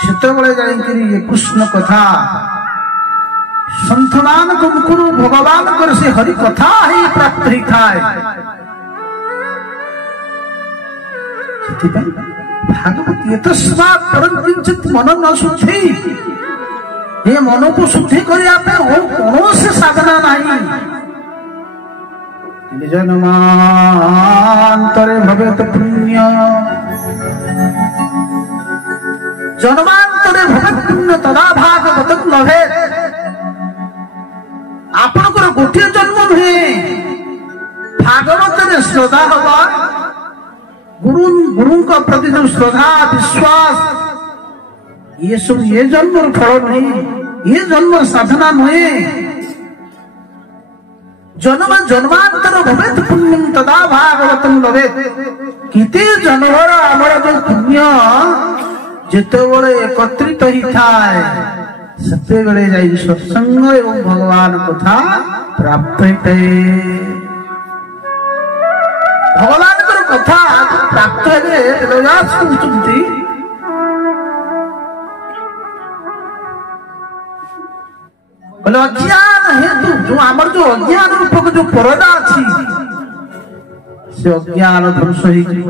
ସେତେବେଳେ ଯାଇକିରି ଏ କୃଷ୍ଣ କଥା ସନ୍ଥ ମାନଙ୍କ ମୁଖରୁ ଭଗବାନଙ୍କର ସେ ହରି କଥା ହିଁ ପ୍ରାପ୍ତ ହେଇଥାଏ। ସେଥିପାଇଁ ଭାଗବତୀ ଏତସ୍ମାତ୍ ପରଂ କିଞ୍ଚିତ୍ ମନ ନ ଶୁଦ୍ଧି, ଏ ମନକୁ ଶୁଦ୍ଧି କରିବା ପାଇଁ ଆଉ କୌଣସି ସାଧନା ନାହିଁ। ଜନ୍ମାନ୍ତରେ ଭବେତ ପୁଣ୍ୟ, ଜନ୍ମାନ୍ତରେ ଭବେତ ପୁଣ୍ୟ ତଦା ଭାଗବତ ଲଭେ। ଆପଣଙ୍କର ଗୋଟିଏ ଜନ୍ମ ନୁହେଁ, ଭାଗବତରେ ଶ୍ରଦ୍ଧା ହବା, ଗୁରୁଙ୍କ ପ୍ରତି ଯୋଉ ଶ୍ରଦ୍ଧା ବିଶ୍ୱାସ, ଇଏ ସବୁ ଏ ଜନ୍ମର ଫଳ ନୁହେଁ, ଏ ଜନ୍ମ ସାଧନା ନୁହେଁ। ଜନ୍ମାନ୍ତର ଭବେତ ପୁଣ୍ୟ ତଦା ଭାଗବତଂ ଲଭେତ୍। କେତେ ଜନ୍ମର ଆମର ଯୋଉ ପୁଣ୍ୟ ଯେତେବେଳେ ଏକତ୍ରିତ ହେଇଥାଏ ସେତେବେଳେ ଯାଇ ସତ୍ସଙ୍ଗ ଏବଂ ଭଗବାନ କଥା ପ୍ରାପ୍ତ ହେଇଥାଏ। ଭଗବାନଙ୍କର କଥା ପ୍ରାପ୍ତ ହେଲେ ବେଦବ୍ୟାସ କହୁଛନ୍ତି ବୋଲେ ଅଜ୍ଞାନ ହେତୁ ଯୋଉ ଆମର ଯୋଉ ଅଜ୍ଞାନ ରୂପକ ଯୋଉ ପରଦା ଅଛି ସେ ଅଜ୍ଞାନ ଧ୍ୱଂସ ହେଇଯିବ।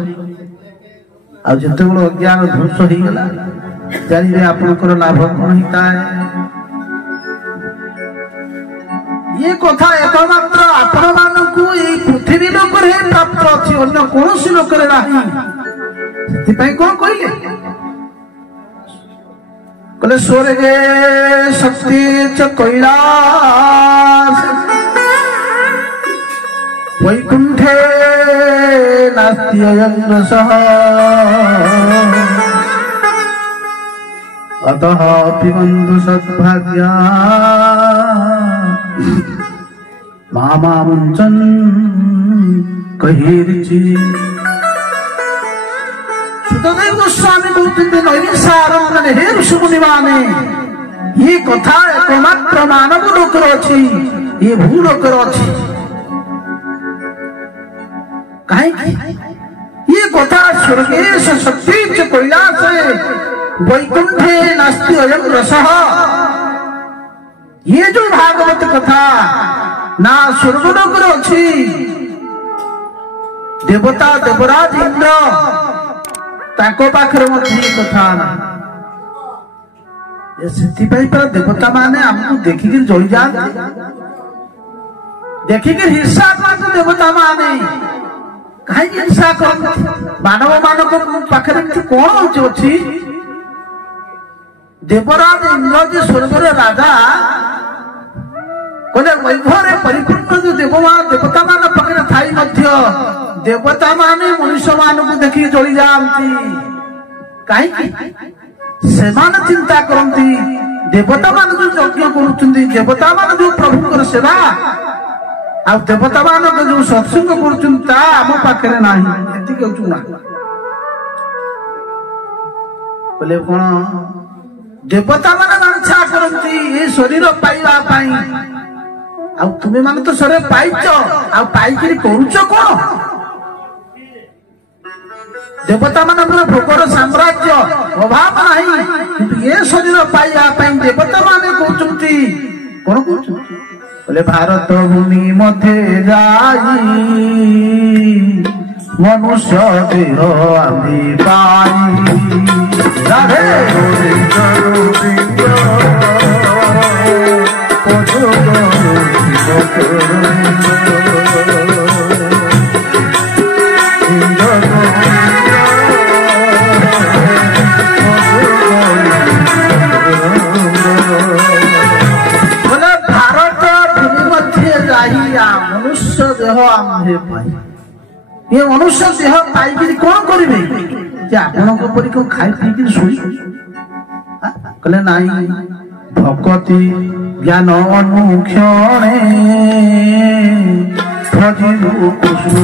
ଆଉ ଯେତେବେଳେ ଅଜ୍ଞାନ ଧ୍ୱଂସ ହେଇଗଲା ଜାଣିବେ ଆପଣଙ୍କର ଲାଭ କଣ ହେଇଥାଏ। ଇଏ କଥା ଏକମାତ୍ର ଆପଣ ମାନଙ୍କୁ ଏଇ ପୃଥିବୀ ଲୋକରେ ପ୍ରାପ୍ତ ଅଛି, ଅନ୍ୟ କୌଣସି ଲୋକରେ ନାହିଁ। ସେଥିପାଇଁ କଣ କହିଲେ କହିଲେ ସ୍ୱର୍ଗେ ଶକ୍ତି ଚ କୈଳାସ ବୈକୁଣ୍ଠେ ନାସ୍ତି ଅୟଂ ରସଃ अतः पिबन्तु सद्भाग्या मामुञ्चन् कहिर्चि। सुतदेव गोस्वामी कहते नैमिषारण्य हे ऋषिमुनिमाने ये कथा एकमात्र मानव लोकर अछि, ये भूलोकर अछि। कहीं ये कथा स्वर्गे शक्ति च कैलासे वैकुंठे नास्ति अयं रसः। ये जो भागवत कथा ना स्वर्गलोकर अछि, देवता देवराज इंद्र ताको पाखरे मध्य कथा ना। ସେଥିପାଇଁ ପରା ଦେବତା ମାନେ ଆମକୁ ଦେଖିକି ଜଳି ଯାଆନ୍ତି, ଦେଖିକି ହିଂସା କରନ୍ତି। ଦେବତା ମାନେ କାହିଁକି ହିଂସା କରନ୍ତି? ମାନବ ମାନଙ୍କ ପାଖରେ କଣ ଅଛି? ଦେବରାଜ ଇନ୍ଦ୍ର ଯେ ସ୍ୱର୍ଗର ରାଜା କହିଲେ ବୈଭବରେ ପରିପୂର୍ଣ୍ଣ ଯୋଉ ଦେବତା ମାନ ପାଖରେ ଥାଇ ମଧ୍ୟ ଦେବତା ମାନେ ମନୁଷ୍ୟ ମାନଙ୍କୁ ଦେଖିକି ଜଳି ଯାଆନ୍ତି। କାହିଁକି? ସେମାନେ ଚିନ୍ତା କରନ୍ତି ଦେବତା ମାନେ ଯୋଉ ଯଜ୍ଞ କରୁଛନ୍ତି, ଦେବତା ମାନେ ଯୋଉ ପ୍ରଭୁଙ୍କର ସେବା ଆଉ ଦେବତା ମାନଙ୍କ ଯୋଉ ସତ୍ସଙ୍ଗ କରୁଛନ୍ତି ତା ଆମ ପାଖରେ ନାହିଁ। ଏତିକି ହଉଛି ନା କହିଲେ କଣ? ଦେବତା ମାନେ ବାଞ୍ଛା କରନ୍ତି ଏ ଶରୀର ପାଇବା ପାଇଁ, ଆଉ ତୁମେ ମାନେ ତ ଶରୀର ପାଇଛ, ଆଉ ପାଇକିରି କରୁଛ କଣ? ଦେବତା ମାନଙ୍କର ଭୋଗର ସାମ୍ରାଜ୍ୟ ଅଭାବ ନାହିଁ, କିନ୍ତୁ ଏ ଶରୀର ପାଇବା ପାଇଁ ଦେବତା ମାନେ କହୁଛନ୍ତି କଣ କହୁଛନ୍ତି? ବୋଲେ ଭାରତ ଭୂମି ମଧ୍ୟରେ ଯାଇ ମନୁଷ୍ୟ ଦେହ ଆମେ ପାଇ ରାଧେ ये मनुष्य देह पाई कौन करेंगे? आपण खाई पी शोई कहले नाई भक्ति ज्ञान अनुक्षणे भजिबु कृष्ण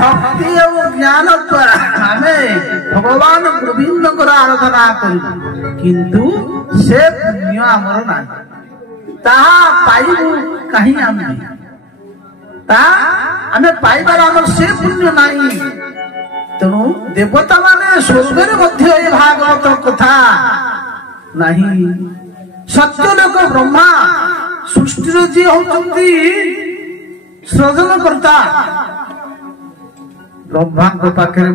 भक्ति और ज्ञान द्वारा हमें भगवान गोविंद आराधना करू किंतु से पुण्य आमर ना ताहा पाइबु कहीं आमे आमे पाइबार आमर से पुण्य नाही तेणु देवता माने स्वर्ग मध्य ए भागवत कथा नहीं सत्य लोक ब्रह्मा सृष्टि जी होती सृजन करता ब्रह्मा पाखे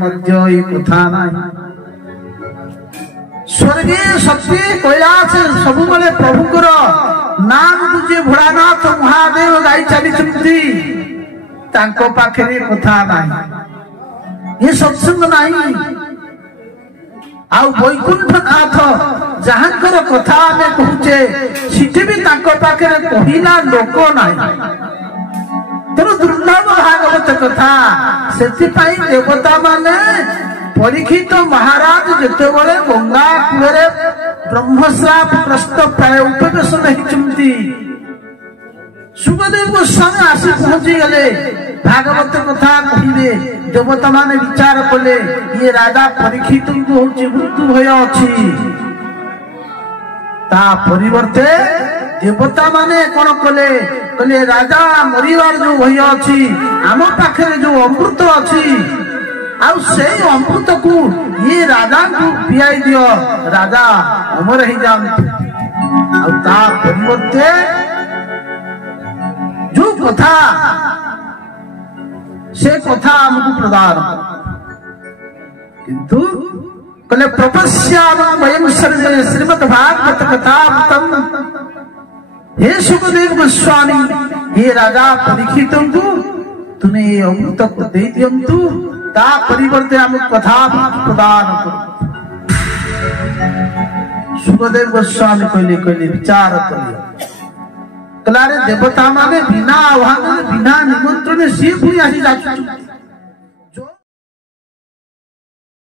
ये कथा नहीं स्वर्गे सत्य कैलाश सब बेले प्रभुकर नाम तुझे भोलानाथ महादेव गाई चली पाखे कथा नहीं ये सत्संग नहीं आउ वैकुंठनाथ जहांकर कथा आमे कहूचे सिटी भी पाखे कहला लोक नहीं तेणु दुर्लभ भागवत कथा से देवता माने परीक्षित महाराज जिते बड़े गंगा कूल ब्रह्मश्राप ग्रस्त प्राय उपवेशन होती सुखदेव गोस्वामी आसी पहुंची गले भागवत कथा कहे देवता माने विचार कले ये राजा परीक्षित मृत्यु भय अच्छी ता परिवर्ते देवता माने कौन कले कले राजा मरिवार जो भय अच्छी आम पाखे जो अमृत अच्छी आउ से अमृत को ये राजा को पियाई दियो राजा अमर ही जान परिवर्ते जो कथा से कथा हमको प्रदान किंतु कले प्रपस्यामं वयं सर्वे श्रीमद् भागवत कथामृतम् हे सुखदेव गोस्वामी हे राजा परीक्षित तुम्हें ये अमृत को दे दियंतु ता परिवर्ते हम कथा प्रदान करो सुखदेव गोस्वामी कहले विचार करिए कलारे देवता माने बिना आह्वान बिना निमंत्रण सी पुणी आसी जाचु